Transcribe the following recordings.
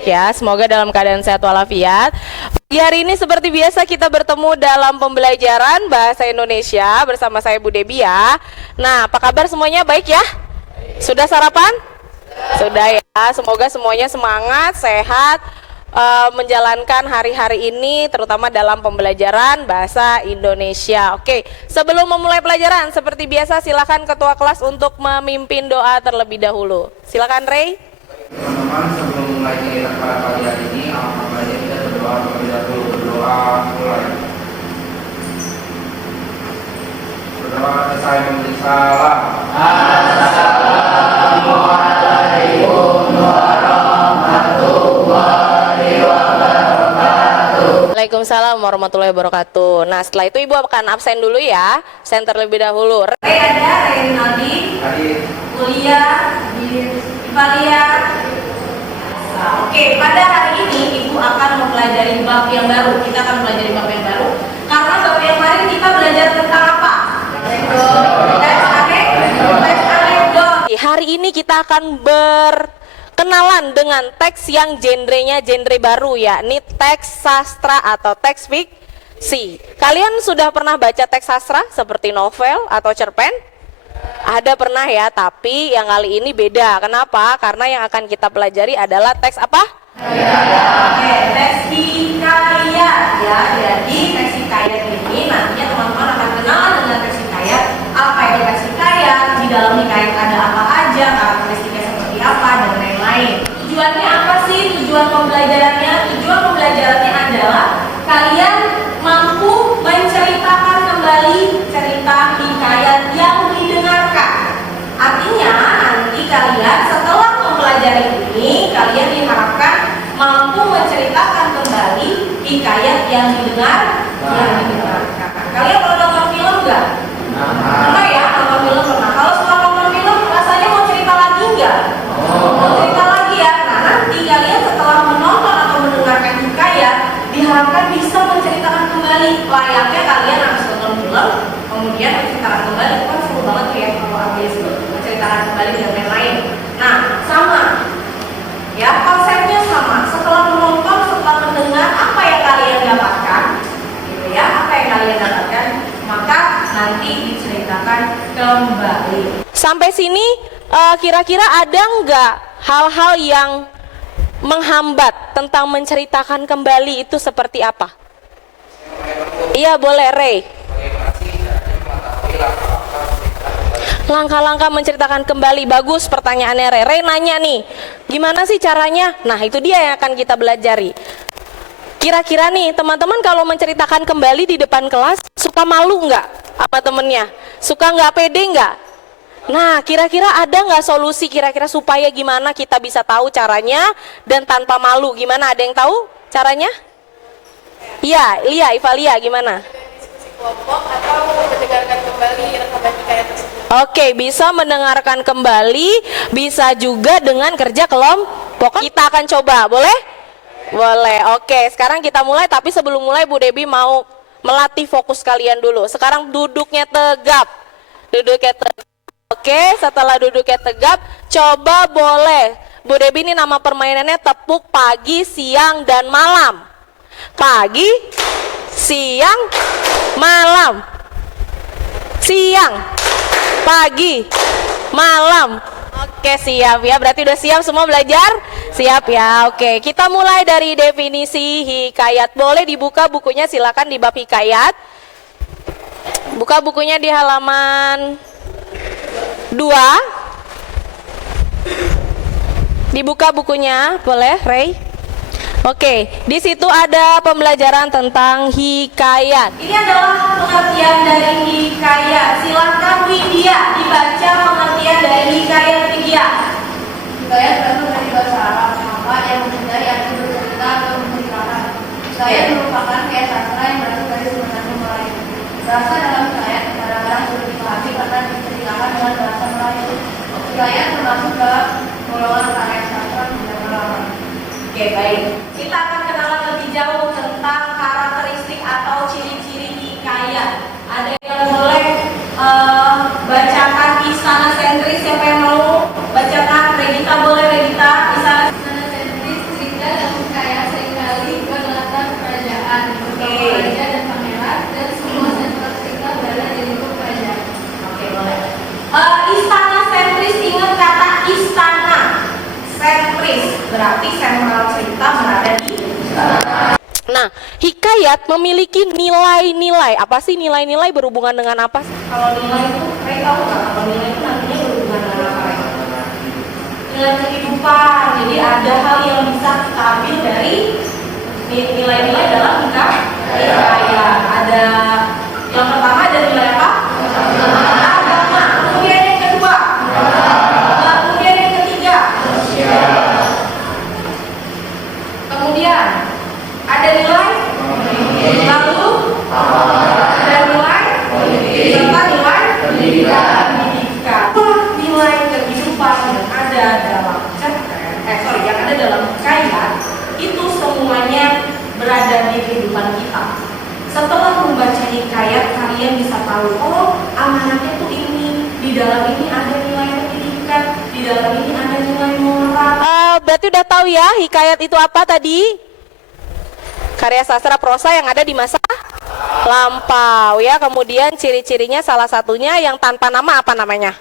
baik ya. Semoga dalam keadaan sehat walafiat. Di hari ini seperti biasa kita bertemu dalam pembelajaran Bahasa Indonesia bersama saya Bu Debi ya. Nah, apa kabar semuanya, baik ya? Sudah sarapan? Sudah ya. Semoga semuanya semangat, sehat, menjalankan hari-hari ini terutama dalam pembelajaran Bahasa Indonesia. Oke, sebelum memulai pelajaran seperti biasa silakan ketua kelas untuk memimpin doa terlebih dahulu. Silakan Ray. Teman-teman, sebelum mulai kegiatan pada pagi hari ini, alangkah baiknya kita berdoa terlebih dahulu. Berdoa mulai. Berdoa selesai memberi salam. Assalamualaikum warahmatullahi wabarakatuh. Waalaikumsalam warahmatullahi wabarakatuh. Nah, setelah itu Ibu akan absen dulu ya. Absen terlebih dahulu. Ray ada, Ray Nadi, kuliah di Ivalia. Oke, pada hari ini Ibu akan mempelajari bab yang baru. Kita akan mempelajari bab yang baru. Karena bab yang kemarin kita belajar tentang apa? Teks anekdot. Hari ini kita akan berkenalan dengan teks yang genrenya genre baru, yakni teks sastra atau teks fiksi. Kalian sudah pernah baca teks sastra seperti novel atau cerpen? Ada pernah ya, tapi yang kali ini beda. Kenapa? Karena yang akan kita pelajari adalah teks apa? Oke, teks hikayat ya. Jadi teks hikayat ini nantinya teman-teman akan kenalan dengan teks hikayat. Apa itu teks hikayat? Di dalam hikayat ada apa aja? Karakteristiknya seperti apa dan lain-lain. Tujuannya apa sih? Tujuan pembelajarannya? Tujuan pembelajarannya adalah kalian mampu menceritakan kembali cerita hikayat yang didengarkan. Artinya nanti kalian setelah mempelajari ini, kalian diharapkan mampu menceritakan kembali hikayat yang didengarkan. Kalian pernah nonton film nggak? Pernah ya, nonton film pernah. Kalau setelah nonton film rasanya mau cerita lagi nggak? Mau cerita lagi ya. Nah, nanti kalian setelah menonton atau mendengarkan hikayat diharapkan bisa menceritakan kembali. Layaknya kalian habis nonton film kemudian menceritakan kembali. Itu kan seru banget ya kalau habis menceritakan kembali dan lain-lain. Nah, sama ya, konsepnya sama. Setelah menonton, setelah mendengar, apa yang kalian dapatkan gitu ya, apa yang kalian dapatkan, maka nanti diceritakan kembali. Sampai sini kira-kira ada nggak hal-hal yang menghambat tentang menceritakan kembali itu seperti apa? Iya, boleh Ray. Langkah-langkah menceritakan kembali, bagus pertanyaannya Ray. Ray nanya nih, gimana sih caranya? Nah, itu dia yang akan kita belajari. Kira-kira nih, teman-teman kalau menceritakan kembali di depan kelas, suka malu nggak sama temennya? Suka nggak pede nggak? Nah, kira-kira ada nggak solusi kira-kira supaya gimana kita bisa tahu caranya dan tanpa malu? Gimana, ada yang tahu caranya? Iya, Ivalia gimana? Kelompok atau mendengarkan kembali rekaman hikayat tersebut. Oke, bisa mendengarkan kembali, bisa juga dengan kerja kelompok. Kita akan coba, boleh? Boleh. Oke, sekarang kita mulai, tapi sebelum mulai Bu Debi mau melatih fokus kalian dulu. Sekarang duduknya tegap. Duduknya tegap. Oke, setelah duduknya tegap, coba boleh. Bu Debi ini nama permainannya tepuk pagi, siang, dan malam. Pagi, siang, malam. Siang, pagi, malam. Oke, siap ya. Berarti udah siap semua belajar? Siap ya. Oke, kita mulai dari definisi hikayat. Boleh dibuka bukunya, silakan di bab hikayat. Buka bukunya di halaman 2. Dibuka bukunya, boleh, Ray? Oke, di situ ada pembelajaran tentang hikayat. Ini adalah pengertian dari hikayat. Silakan Widya dibaca pengertian dari hikayat Widya. Hikayat berasal dari bahasa Arab, maka yang mencintai arti bercerita atau menceritakan. Hikayat merupakan kayak sastra yang berasal dari sebutan Melayu. Bahasa dalam hikayat kadang-kadang sulit dipahami karena diceritakan dengan bahasa Melayu. Hikayat termasuk dalam golongan karya sastra budaya lama. Oke, baik. Kita akan kenalan lebih jauh tentang karakteristik atau ciri-ciri hikayat. Ada yang boleh bacakan Istana Sentris? Siapa yang mau bacakan? Regita boleh, Regita. Istana Istana sentris cerita berarti sentral cerita berada di Nah, hikayat memiliki nilai-nilai. Apa sih nilai-nilai, berhubungan dengan apa? kalau nilai itu kayak tahu nggak kalau nilai itu nantinya berhubungan dengan apa ya? Nilai kehidupan. Jadi ada hal yang bisa kita ambil dari nilai-nilai dalam hikayat. Ada yang pertama ada nilai apa? Agama. Kemudian yang kedua. Kemudian yang ketiga. Kemudian ada nilai, lalu ada nilai, serta nilai pendidikan. Nilai kehidupan yang ada dalam yang ada dalam hikayat itu semuanya berada di kehidupan kita. Setelah membaca hikayat, kalian bisa tahu, oh amanatnya tuh ini, di dalam ini ada nilai pendidikan, di dalam ini ada nilai moral. Berarti udah tahu ya hikayat itu apa tadi? Karya sastra prosa yang ada di masa lampau ya. Kemudian ciri-cirinya salah satunya yang tanpa nama apa namanya?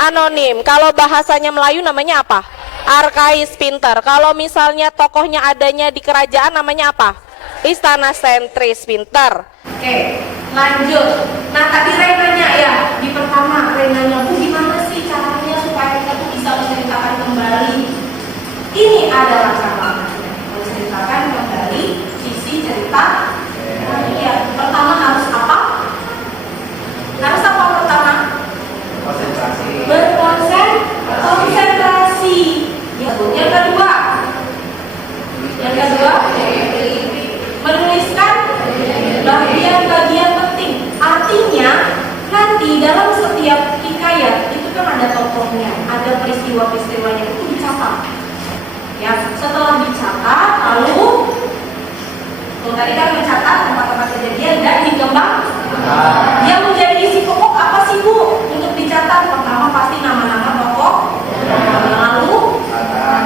Anonim. Kalau bahasanya Melayu namanya apa? Arkais, pinter. Kalau misalnya tokohnya adanya di kerajaan namanya apa? Istana sentris, pinter. Oke, lanjut. Nah tadi Ray nanya ya, di pertama Ray nanya, Bu gimana sih caranya supaya kita tuh bisa menceritakan kembali? Ini adalah caranya, menceritakan kembali sisi cerita. Ya, pertama harus apa? Harus apa pertama? Berkonsentrasi. Yang kedua, menuliskan bagian-bagian penting. Artinya nanti dalam setiap hikayat itu kan ada tokohnya, ada peristiwa-peristiwanya, itu dicatat. Ya, setelah dicatat, lalu tadi kan mencatat tempat-tempat kejadian dan dikembang. Yang menjadi isi pokok apa sih Bu? Untuk dicatat pertama pasti nama-nama tokoh, lalu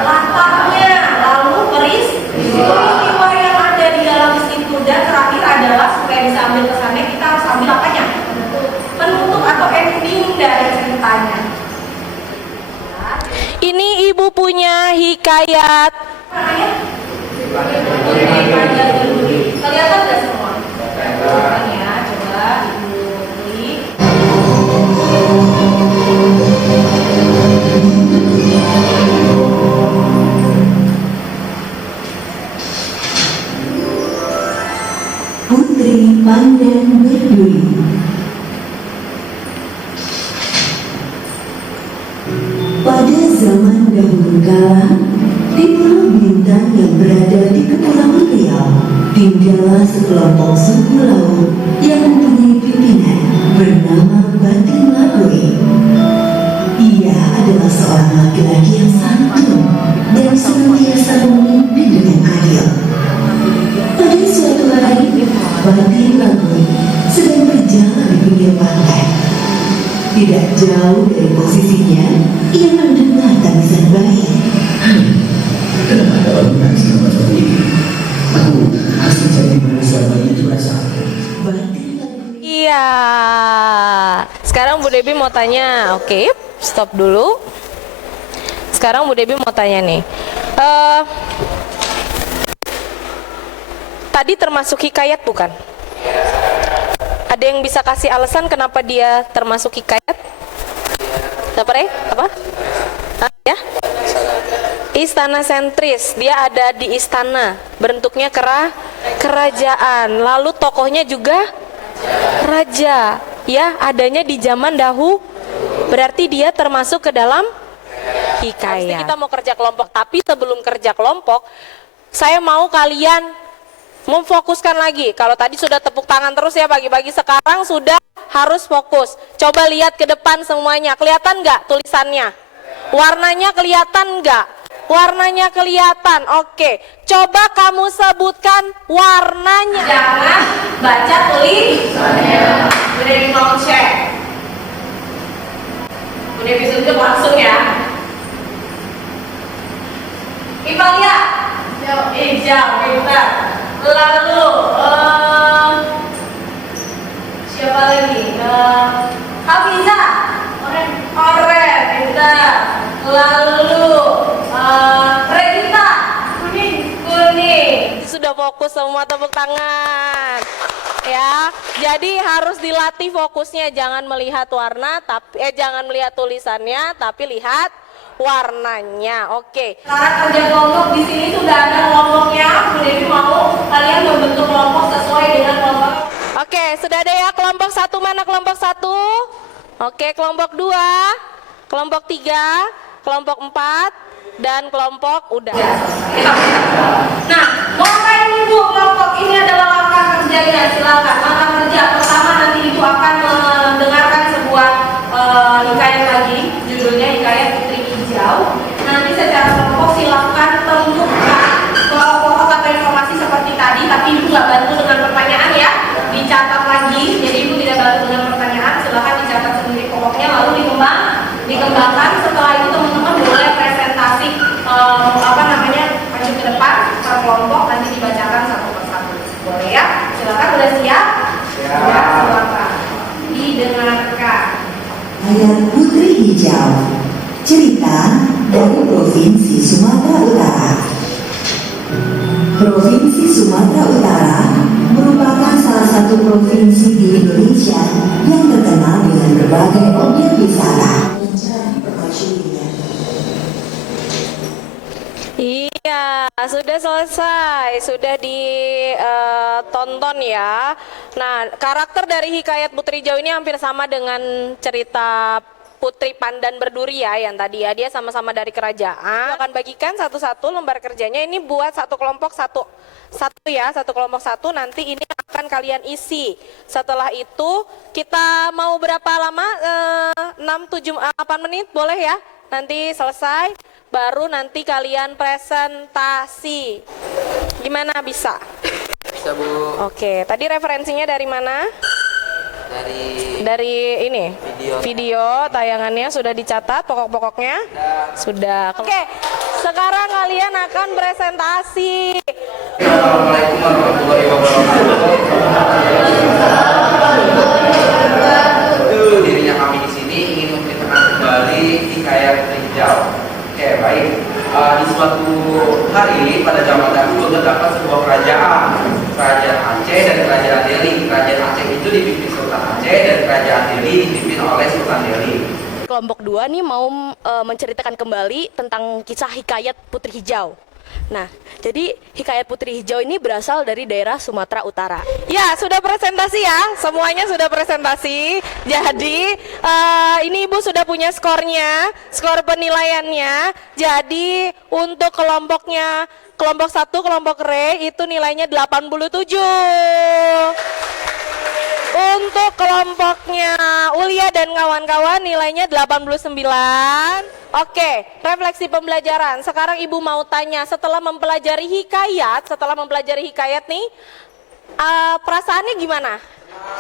latarnya, lalu peristiwa yang ada di dalam situ, dan terakhir adalah supaya bisa ambil kesannya kita harus ambil apanya? Penutup atau ending dari ceritanya. Ini ibu punya hikayat. Namanya? Kelihatan nggak semua? Kelihatan ya, coba ibu klik. Putri Pandan Berduri. Pada zaman dahulu kala, di Pulau Bintang yang berada di Kepulauan Riau, tinggallah sekelompok suku laut yang mempunyai pimpinan bernama Batin Lagoe. Ia adalah seorang laki-laki yang santun dan senantiasa memimpin dengan adil. Pada suatu hari, Batin Lagoe sedang berjalan di pinggir pantai. Tidak jauh dari posisinya, ia mendengar tangisan bayi. Kenapa ada orang menangis seperti ini? Aku harus mencari mana suara bayi itu berasal. Iya. Sekarang Bu Debi mau tanya. Oke, stop dulu. Sekarang Bu Debi mau tanya nih. Tadi termasuk hikayat bukan? Ada yang bisa kasih alasan kenapa dia termasuk hikayat? Apa Rey? Apa? Ya? Istana sentris. Dia ada di istana. Bentuknya kerajaan. Lalu tokohnya juga raja. Ya, adanya di zaman dahulu. Berarti dia termasuk ke dalam hikayat. Kita mau kerja kelompok, tapi sebelum kerja kelompok, saya mau kalian memfokuskan lagi. Kalau tadi sudah tepuk tangan terus ya pagi-pagi, sekarang sudah harus fokus. Coba lihat ke depan semuanya. Kelihatan nggak tulisannya? Warnanya kelihatan nggak? Warnanya kelihatan. Oke. Coba kamu sebutkan warnanya. Jangan baca tulisannya. Udah di mau cek. Udah bisa tunjuk langsung ya. Ivalia. Hijau, pintar. Lalu siapa lagi? Hafiza. Oren, pintar. Lalu Regita. fokus semua, tepuk tangan. Ya, jadi harus dilatih fokusnya, jangan melihat warna tapi jangan melihat tulisannya tapi lihat warnanya. Oke. Sekarang kerja kelompok di sini sudah ada kelompoknya. Bu Dewi mau kalian membentuk kelompok sesuai dengan kelompok. Oke, sudah ada ya kelompok 1, mana kelompok 1? Oke, kelompok 2, kelompok 3, kelompok 4, dan kelompok udah. Nah, mau ngapain nih Bu kelompok? Ini adalah langkah kerjanya. Silakan. Langkah kerja pertama nanti Ibu akan mendengarkan sebuah hikayat lagi. Judulnya Hikayat Putri Hijau. Nanti secara kelompok silakan temukan pokok-pokok atau informasi seperti tadi. Tapi Ibu nggak bantu dengan pertanyaan ya. Dicatat lagi. Jadi Ibu tidak bantu dengan pertanyaan. Silakan dicatat sendiri pokoknya lalu dikembangkan. Setelah itu teman-teman boleh presentasi maju ke depan per kelompok, nanti dibacakan satu persatu. Boleh ya? Silakan, udah siap? Ya, silakan. Didengarkan. Hikayat Putri Hijau. Cerita dari Provinsi Sumatera Utara. Provinsi Sumatera Utara merupakan salah satu provinsi di Indonesia yang terkenal dengan berbagai objek wisata. Menjadi pemacu dunia. Iya, sudah selesai, sudah ditonton ya. Nah, karakter dari Hikayat Putri Hijau ini hampir sama dengan cerita Putri Pandan Berduri ya, yang tadi ya, dia sama-sama dari kerajaan. Akan bagikan satu-satu lembar kerjanya, ini buat satu kelompok satu ya, satu kelompok satu, nanti ini akan kalian isi. Setelah itu kita mau berapa lama? 6, 7, 8 menit boleh ya? Nanti selesai, baru nanti kalian presentasi. Gimana, bisa? Bisa Bu. Oke, tadi referensinya dari mana? Dari ini video tayangannya sudah dicatat pokok-pokoknya sudah. Oke, sekarang kalian akan presentasi. Assalamualaikum warahmatullahi wabarakatuh. Dirinya kami di sini ingin menceritakan kembali Hikayat Putri Hijau. Oke, baik. Di suatu hari pada zaman dahulu terdapat sebuah kerajaan Aceh dan kerajaan Delhi. Kerajaan Aceh itu dipimpin Sultan Aceh dan kerajaan Delhi dipimpin oleh Sultan Delhi. Kelompok 2 nih mau menceritakan kembali tentang kisah Hikayat Putri Hijau. Nah, jadi Hikayat Putri Hijau ini berasal dari daerah Sumatera Utara. Ya, sudah presentasi ya, semuanya sudah presentasi. Jadi, ini Ibu sudah punya skornya, skor penilaiannya. Jadi, untuk kelompoknya, kelompok 1, kelompok R itu nilainya 87. Untuk kelompoknya Ulia dan kawan-kawan nilainya 89. Oke, refleksi pembelajaran. Sekarang Ibu mau tanya, setelah mempelajari hikayat nih, perasaannya gimana?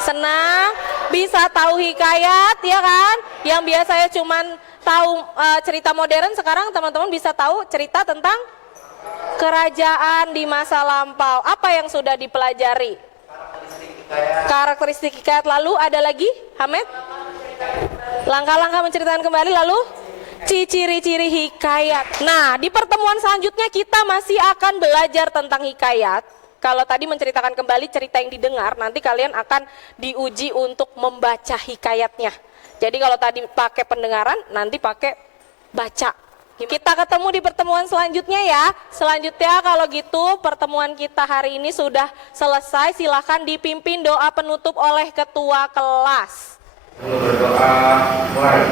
Senang, bisa tahu hikayat ya kan? Yang biasanya cuman tahu cerita modern, sekarang teman-teman bisa tahu cerita tentang kerajaan di masa lampau. Apa yang sudah dipelajari? Karakteristik hikayat. Lalu ada lagi, Hamid? Langkah-langkah menceritakan kembali, lalu ciri-ciri hikayat. Nah, di pertemuan selanjutnya kita masih akan belajar tentang hikayat. Kalau tadi menceritakan kembali cerita yang didengar, nanti kalian akan diuji untuk membaca hikayatnya. Jadi kalau tadi pakai pendengaran, nanti pakai baca. Kita ketemu di pertemuan selanjutnya ya. Selanjutnya kalau gitu pertemuan kita hari ini sudah selesai. Silahkan dipimpin doa penutup oleh ketua kelas. Berdoa mulai.